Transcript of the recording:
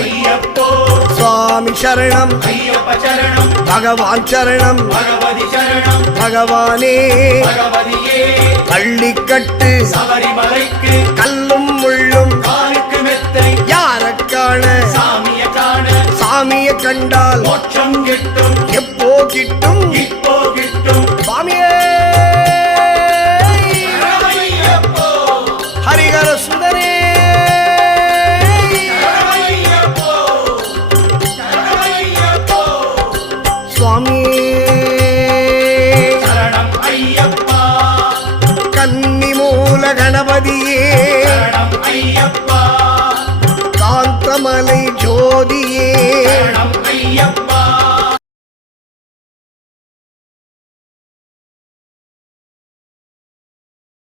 ஐயப்போ சுவாமி சரணம் ஐயப்ப சரணம் பகவான் சரணம் பகவதி சரணம் பகவானே பகவதியே பள்ளிக்கட்டு சபரிமலைக்கு கல்லும் முள்ளும் காலுக்கு மெத்தை யாரக்கான சாமிய காண சாமியை கண்டால் மோட்சம் கிட்டும் எப்போ கிட்டும் இப்போ கிட்டும் சுவாமியே ஐயப்போ ஹரிஹர சுந்தரே ஐயப்போ ஐயப்போ சுவாமியே